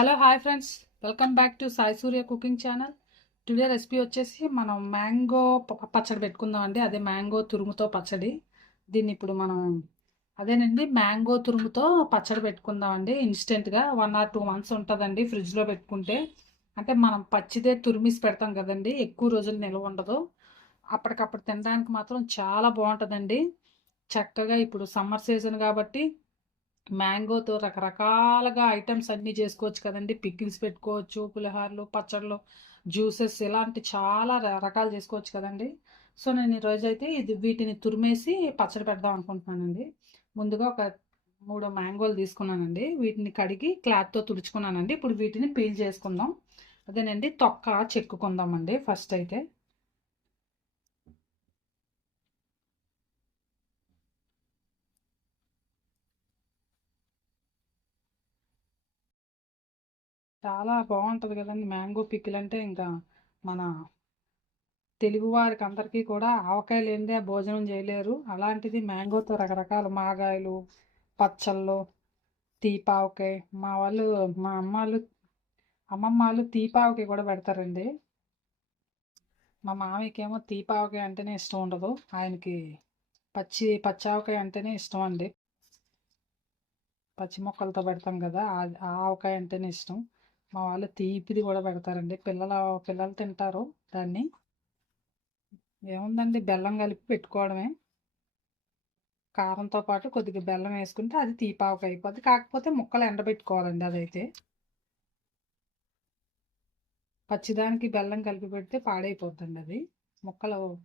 Hello hi friends welcome back to Sai Surya cooking channel today recipe వచ్చేసి మనం mango పచ్చడి పెట్టుకుందాం అండి. అదే మ్యాంగో తురుముతో పచ్చడి. దీన్ని ఇప్పుడు మనం అదేనండి మ్యాంగో తురుముతో పచ్చడి పెట్టుకుందాం అండి. ఇన్స్టెంట్గా వన్ ఆర్ టూ మంత్స్ ఉంటుందండి ఫ్రిడ్జ్లో పెట్టుకుంటే. అంటే మనం పచ్చిదే తురిమిసి పెడతాం కదండి. ఎక్కువ రోజులు నిల్వ ఉండదు. అప్పటికప్పుడు తినడానికి మాత్రం చాలా బాగుంటుందండి. చక్కగా ఇప్పుడు సమ్మర్ సీజన్ కాబట్టి మ్యాంగోతో రకరకాలుగా ఐటమ్స్ అన్నీ చేసుకోవచ్చు కదండి. పిక్కిల్స్ పెట్టుకోవచ్చు పులిహోరలు పచ్చళ్ళు జ్యూసెస్ ఇలాంటి చాలా రకాలు చేసుకోవచ్చు కదండి. సో నేను ఈరోజు అయితే ఇది వీటిని తురిమేసి పచ్చడి పెడదాం అనుకుంటున్నానండి. ముందుగా ఒక మూడు మ్యాంగోలు తీసుకున్నానండి. వీటిని కడిగి క్లాత్తో తుడుచుకున్నానండి. ఇప్పుడు వీటిని పీల్ చేసుకుందాం. అదేనండి తొక్క చెక్కుకుందామండి ఫస్ట్ అయితే. చాలా బాగుంటుంది కదండి మ్యాంగో పిక్కిల్ అంటే ఇంకా మన తెలుగు వారికి అందరికీ కూడా ఆవకాయ లేనిదే భోజనం చేయలేరు. అలాంటిది మ్యాంగోతో రకరకాల మాగాయలు పచ్చళ్ళు తీపావకాయ. మా వాళ్ళు మా అమ్మ వాళ్ళు అమ్మమ్మ వాళ్ళు తీపావకాయ కూడా పెడతారండి. మా మామయ్యకేమో తీపావకాయ అంటేనే ఇష్టం ఉండదు. ఆయనకి పచ్చి పచ్చావకాయ అంటేనే ఇష్టం అండి. పచ్చి మొక్కలతో పెడతాం కదా ఆ ఆవకాయ అంటేనే ఇష్టం. మా వాళ్ళు తీపిది కూడా పెడతారండి. పిల్లల పిల్లలు తింటారు దాన్ని. ఏముందండి? బెల్లం కలిపి పెట్టుకోవడమే. కారంతో పాటు కొద్దిగా బెల్లం వేసుకుంటే అది తీపావకాయ అయిపోద్ది. కాకపోతే ముక్కలు ఎండబెట్టుకోవాలండి అదైతే. పచ్చిదానికి బెల్లం కలిపి పెడితే పాడైపోతుంది అది. ముక్కలు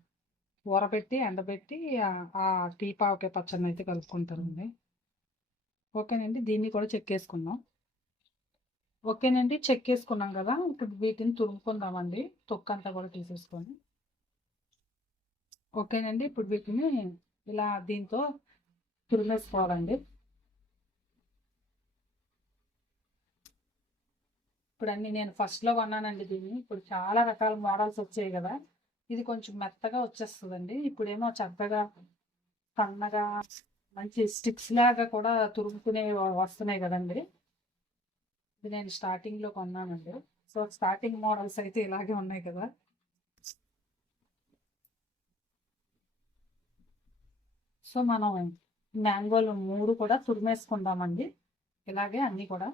ఊరబెట్టి ఎండబెట్టి ఆ- టీ పావకాయ పచ్చడిని అయితే కలుపుకుంటారండి. ఓకేనండి. దీన్ని కూడా చెక్ చేసుకుందాం. ఓకేనండి చెక్కేసుకున్నాం కదా. ఇప్పుడు వీటిని తురుముకుందామండి. తొక్కంతా కూడా తీసేసుకొని. ఓకేనండి ఇప్పుడు వీటిని ఇలా దీంతో తురిమేసుకోవాలండి. ఇప్పుడు అన్ని నేను ఫస్ట్లో కొన్నానండి దీన్ని. ఇప్పుడు చాలా రకాల మోడల్స్ వచ్చాయి కదా. ఇది కొంచెం మెత్తగా వచ్చేస్తుందండి. ఇప్పుడేమో చక్కగా సన్నగా మంచి స్టిక్స్ లాగా కూడా తురుముకునే వస్తున్నాయి కదండి. ఇది నేను స్టార్టింగ్లో కొన్నానండి. సో స్టార్టింగ్ మోడల్స్ అయితే ఇలాగే ఉన్నాయి కదా. సో మనం మ్యాంగోలు మూడు కూడా తురిమేసుకుందామండి. ఇలాగే అన్నీ కూడా.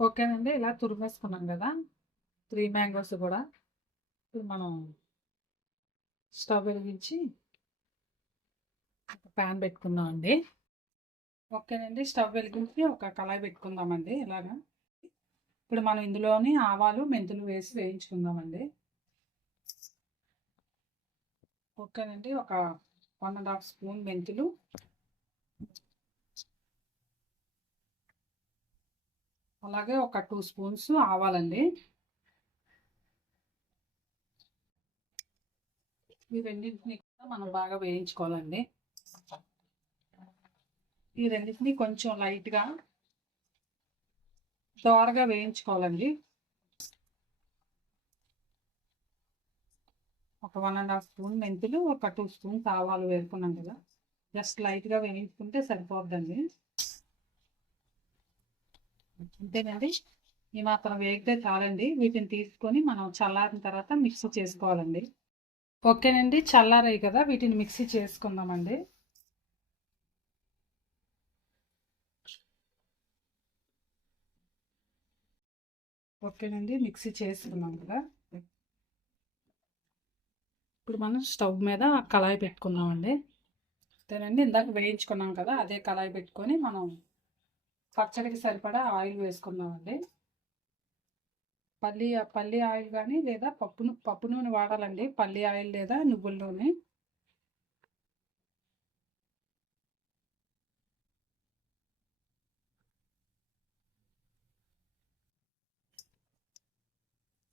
ఓకేనండి ఇలా తురిమేసుకున్నాం కదా. త్రీ మ్యాంగోస్ కూడా ఇప్పుడు మనం స్టవ్ వెలిగించి ఒక ప్యాన్ పెట్టుకుందాం అండి ఓకేనండి స్టవ్ వెలిగించి ఒక కళాయి పెట్టుకుందామండి ఇలాగా. ఇప్పుడు మనం ఇందులోని ఆవాలు మెంతులు వేసి వేయించుకుందామండి. ఓకేనండి ఒక వన్ అండ్ హాఫ్ స్పూన్ మెంతులు అలాగే ఒక టూ స్పూన్స్ ఆవాలండి. ఈ రెండింటిని కూడా మనం బాగా వేయించుకోవాలండి. ఈ రెండింటిని కొంచెం లైట్గా దోరగా వేయించుకోవాలండి. ఒక వన్ అండ్ హాఫ్ స్పూన్ మెంతులు ఒక టూ స్పూన్స్ ఆవాలు వేసుకున్నాం కదా. జస్ట్ లైట్గా వేయించుకుంటే సరిపోద్దండి. అంతేనండి. ఈ మాత్రం వేగితే చాలండి. వీటిని తీసుకొని మనం చల్లారిన తర్వాత మిక్సీ చేసుకోవాలండి. ఓకేనండి. చల్లారాయి కదా. వీటిని మిక్సీ చేసుకుందామండి. ఓకేనండి. మిక్సీ చేసుకున్నాం కదా. ఇప్పుడు మనం స్టవ్ మీద కళాయి పెట్టుకుందామండి. అంతేనండి. ఇందాక వేయించుకున్నాం కదా. అదే కళాయి పెట్టుకొని మనం పచ్చడికి సరిపడా ఆయిల్ వేసుకున్నామండి పల్లి పల్లి ఆయిల్ కానీ లేదా పప్పు పప్పు నూనె వాడాలండి. పల్లి ఆయిల్ లేదా నువ్వుల నూనె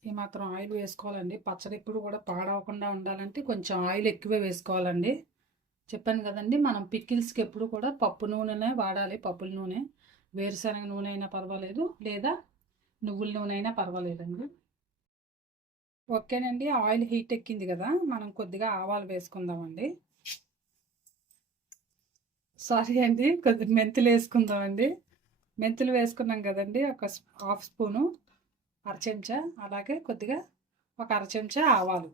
ఈ మాత్రం ఆయిల్ వేసుకోవాలండి. పచ్చడి ఇప్పుడు కూడా పాడవకుండా ఉండాలంటే కొంచెం ఆయిల్ ఎక్కువే వేసుకోవాలండి. చెప్పాను కదండి మనం పికిల్స్కి ఎప్పుడు కూడా పప్పు నూనెనే వాడాలి పప్పుల నూనె. వేరుశనగ నూనె అయినా పర్వాలేదు. లేదా నువ్వుల నూనె అయినా పర్వాలేదండి. ఓకేనండి. ఆయిల్ హీట్ ఎక్కింది కదా మనం కొద్దిగా ఆవాలు వేసుకుందామండి. సారీ అండి కొద్దిగా మెంతులు వేసుకుందామండి. మెంతులు వేసుకున్నాం కదండి ఒక హాఫ్ స్పూను అర చెంచా అలాగే కొద్దిగా ఒక అర చెంచా ఆవాలు.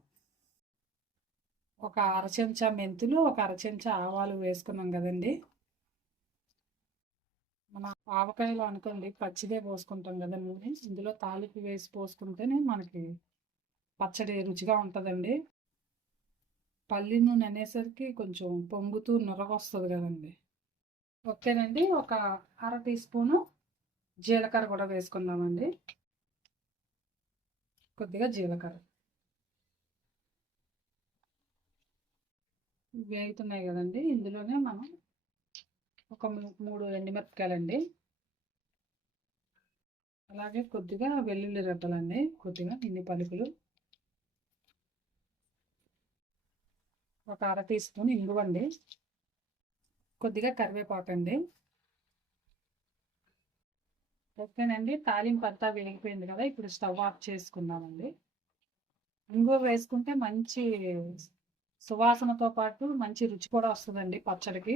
ఒక అర చెంచా మెంతులు ఒక అర చెంచా ఆవాలు వేసుకున్నాం కదండి. మన ఆవకాయలు అనుకోండి పచ్చిదే పోసుకుంటాం కదా నూనె. ఇందులో తాలింపు వేసి పోసుకుంటేనే మనకి పచ్చడి రుచిగా ఉంటుందండి. పల్లి నూనె అనేసరికి కొంచెం పొంగుతూ నురగొస్తుంది కదండి. ఓకేనండి ఒక అర టీ స్పూను జీలకర్ర కూడా వేసుకుందామండి. కొద్దిగా జీలకర్ర. వేగుతున్నాయి కదండి ఇందులోనే మనం ఒక మూడు ఎండుమిరపకాయలండి. అలాగే కొద్దిగా వెల్లుల్లి రెబ్బలండి కొద్దిగా ఇన్ని పలుకులు. ఒక అర టీ స్పూన్ ఇంగువండి. కొద్దిగా కరివేపాకండి. ఓకేనండి తాలింపు అంతా వేగిపోయింది కదా ఇప్పుడు స్టవ్ ఆఫ్ చేసుకుందామండి. ఇంగువ వేసుకుంటే మంచి సువాసనతో పాటు మంచి రుచి కూడా వస్తుందండి పచ్చడికి.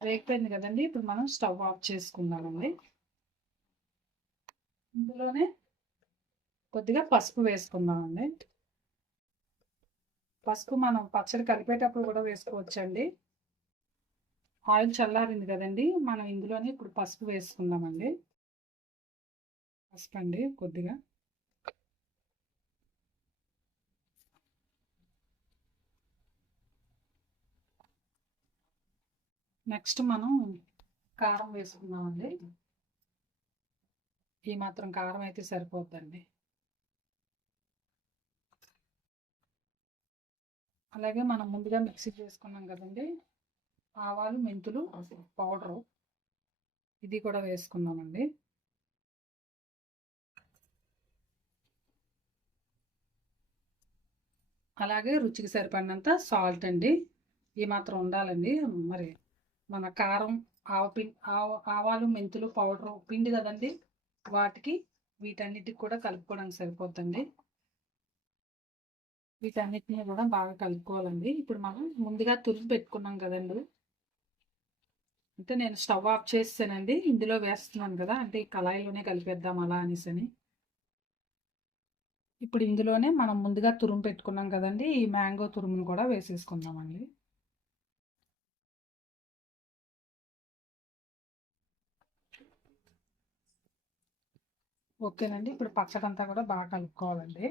వేగిపోయింది కదండి. ఇప్పుడు మనం స్టవ్ ఆఫ్ చేసుకుందామండి. ఇందులోనే కొద్దిగా పసుపు వేసుకుందామండి. పసుపు మనం పచ్చడి కలిపేటప్పుడు కూడా వేసుకోవచ్చండి. ఆయిల్ చల్లారింది కదండి. మనం ఇందులోనే ఇప్పుడు పసుపు వేసుకుందామండి. పసుపు అండి కొద్దిగా. నెక్స్ట్ మనం కారం వేసుకున్నామండి ఈ మాత్రం కారం అయితే సరిపోద్దండి. అలాగే మనం ముందుగా మిక్సీ చేసుకున్నాం కదండి. ఆవాలు మెంతులు పౌడరు ఇది కూడా వేసుకున్నామండి అలాగే రుచికి సరిపడినంత సాల్ట్ అండి. ఈ మాత్రం ఉండాలండి. మరి మన కారం ఆవ పిండి ఆవ ఆవాలు మెంతులు పౌడరు పిండి కదండి. వాటికి వీటన్నిటికి కూడా కలుపుకోవడానికి సరిపోతుంది వీటన్నిటిని కూడా బాగా కలుపుకోవాలండి. ఇప్పుడు మనం ముందుగా తురిమి పెట్టుకున్నాం కదండి. అంటే నేను స్టవ్ ఆఫ్ చేస్తానండి ఇందులో వేస్తున్నాను కదా అంటే ఈ కళాయిలోనే కలిపేద్దాం అలా అనేసి అని. ఇప్పుడు ఇందులోనే మనం ముందుగా తురుము పెట్టుకున్నాం కదండి. ఈ మ్యాంగో తురుమును కూడా వేసేసుకుందామండి. ఓకేనండి. ఇప్పుడు పచ్చడంతా కూడా బాగా కలుపుకోవాలండి.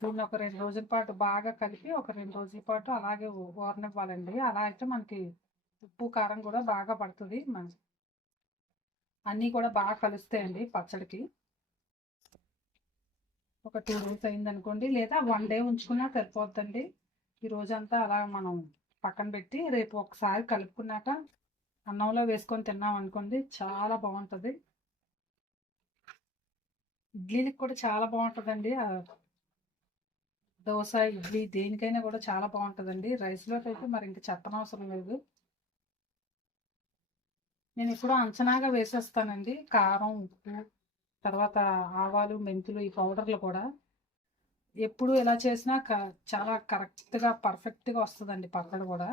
దీన్ని ఒక రెండు రోజుల పాటు బాగా కలిపి ఒక రెండు రోజుల పాటు అలాగే ఊరనివ్వాలండి. అలా అయితే మనకి ఉప్పు కారం కూడా బాగా పడుతుంది. మన అన్నీ కూడా బాగా కలుస్తాయండి పచ్చడికి. ఒక టూ డేస్ అయిందనుకోండి లేదా వన్ డే ఉంచుకున్నా సరిపోద్దండి. ఈ రోజంతా అలా మనం పక్కన పెట్టి రేపు ఒకసారి కలుపుకున్నాక అన్నంలో వేసుకొని తిన్నాం అనుకోండి చాలా బాగుంటుంది. ఇడ్లీలకు కూడా చాలా బాగుంటుందండి. దోశ ఇడ్లీ దేనికైనా కూడా చాలా బాగుంటుందండి. రైస్లోకి అయితే మరి ఇంకా చెప్పనవసరం లేదు. నేను ఇప్పుడు అంచనాగా వేసేస్తానండి. కారం ఉప్పు తర్వాత ఆవాలు మెంతులు ఈ పౌడర్లు కూడా. ఎప్పుడు ఎలా చేసినా చాలా కరెక్ట్గా పర్ఫెక్ట్గా వస్తుందండి పచ్చడి కూడా.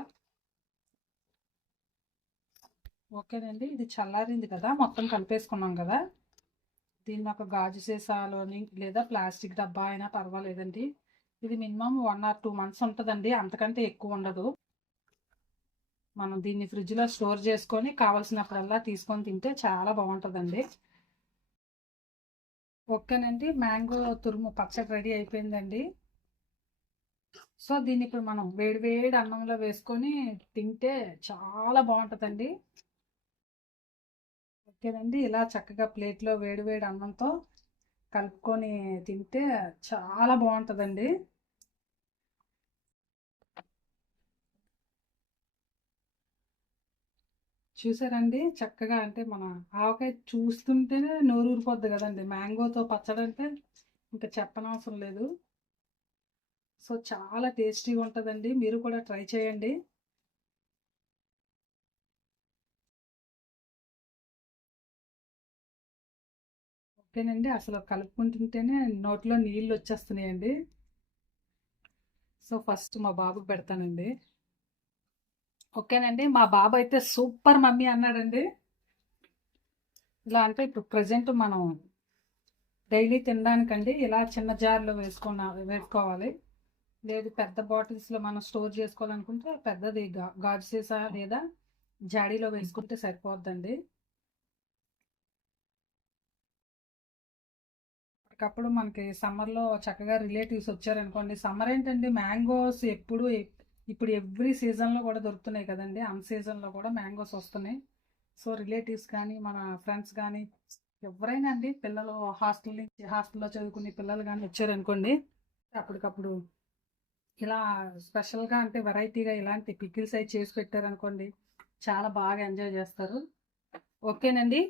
ఓకేనండి. ఇది చల్లారింది కదా మొత్తం కలిపేసుకున్నాం కదా. దీన్ని ఒక గాజు సీసాలోని లేదా ప్లాస్టిక్ డబ్బా అయినా పర్వాలేదండి. ఇది minimum one or two months ఉంటుందండి అంతకంటే ఎక్కువ ఉండదు. మనం దీన్ని ఫ్రిడ్జ్లో స్టోర్ చేసుకొని కావలసినప్పుడల్లా తీసుకొని తింటే చాలా బాగుంటుందండి. ఓకేనండి. మ్యాంగో తురుము పచ్చడి రెడీ అయిపోయిందండి. సో దీన్ని ఇప్పుడు మనం వేడి వేడి అన్నంలో వేసుకొని తింటే చాలా బాగుంటుందండి. ఓకేనండి ఇలా చక్కగా ప్లేట్లో వేడి వేడి అన్నంతో కలుపుకొని తింటే చాలా బాగుంటుందండి. చూసారండి? చక్కగా అంటే మన ఆవకాయ చూస్తుంటేనే నోరు ఊరిపోద్ది కదండి. మ్యాంగోతో పచ్చడి అంటే ఇంకా చెప్పనవసరం లేదు. సో చాలా టేస్టీగా ఉంటుందండి మీరు కూడా ట్రై చేయండి. ఓకేనండి అసలు కలుపుకుంటుంటేనే నోట్లో నీళ్ళు వచ్చేస్తున్నాయండి. సో ఫస్ట్ మా బాబుకి పెడతానండి. ఓకేనండి. మా బాబు అయితే సూపర్ మమ్మీ అన్నాడండి. ఇలా అంటే ఇప్పుడు ప్రజెంట్ మనం డైలీ తినడానికండి ఇలా చిన్న జార్లో వేసుకున్నా వేసుకోవాలి. లేదు పెద్ద బాటిల్స్లో మనం స్టోర్ చేసుకోవాలనుకుంటే పెద్దది గా- గాజు సీసా లేదా జాడీలో వేసుకుంటే సరిపోద్దండి. అప్పటికప్పుడు మనకి సమ్మర్లో చక్కగా రిలేటివ్స్ వచ్చారనుకోండి సమ్మర్ ఏంటండి? మ్యాంగోస్ ఎప్పుడు ఇప్పుడు ఎవ్రీ సీజన్లో కూడా దొరుకుతున్నాయి కదండి. అన్ సీజన్లో కూడా మ్యాంగోస్ వస్తున్నాయి. సో రిలేటివ్స్ కానీ మన ఫ్రెండ్స్ కానీ ఎవరైనా అండి పిల్లలు హాస్టల్ నుంచి హాస్టల్లో చదువుకునే పిల్లలు కానీ వచ్చారనుకోండి అప్పటికప్పుడు ఇలా స్పెషల్గా అంటే వెరైటీగా ఇలాంటి పికిల్స్ అవి చేసి పెట్టారనుకోండి చాలా బాగా ఎంజాయ్ చేస్తారు. ఓకేనండి?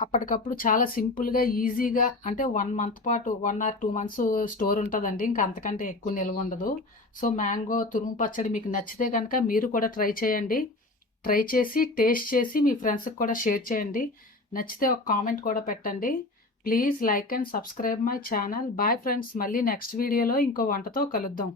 అప్పటికప్పుడు చాలా సింపుల్గా ఈజీగా అంటే వన్ మంత్ పాటు one or two months store ఉంటుందండి. ఇంకా అంతకంటే ఎక్కువ నిల్వ ఉండదు. సో మ్యాంగో తురుము పచ్చడి మీకు నచ్చితే కనుక మీరు కూడా ట్రై చేయండి. ట్రై చేసి టేస్ట్ చేసి మీ ఫ్రెండ్స్కి కూడా షేర్ చేయండి. నచ్చితే ఒక కామెంట్ కూడా పెట్టండి. Please like and subscribe my channel. Bye friends. మళ్ళీ నెక్స్ట్ వీడియోలో ఇంకో వంటతో కలుద్దాం.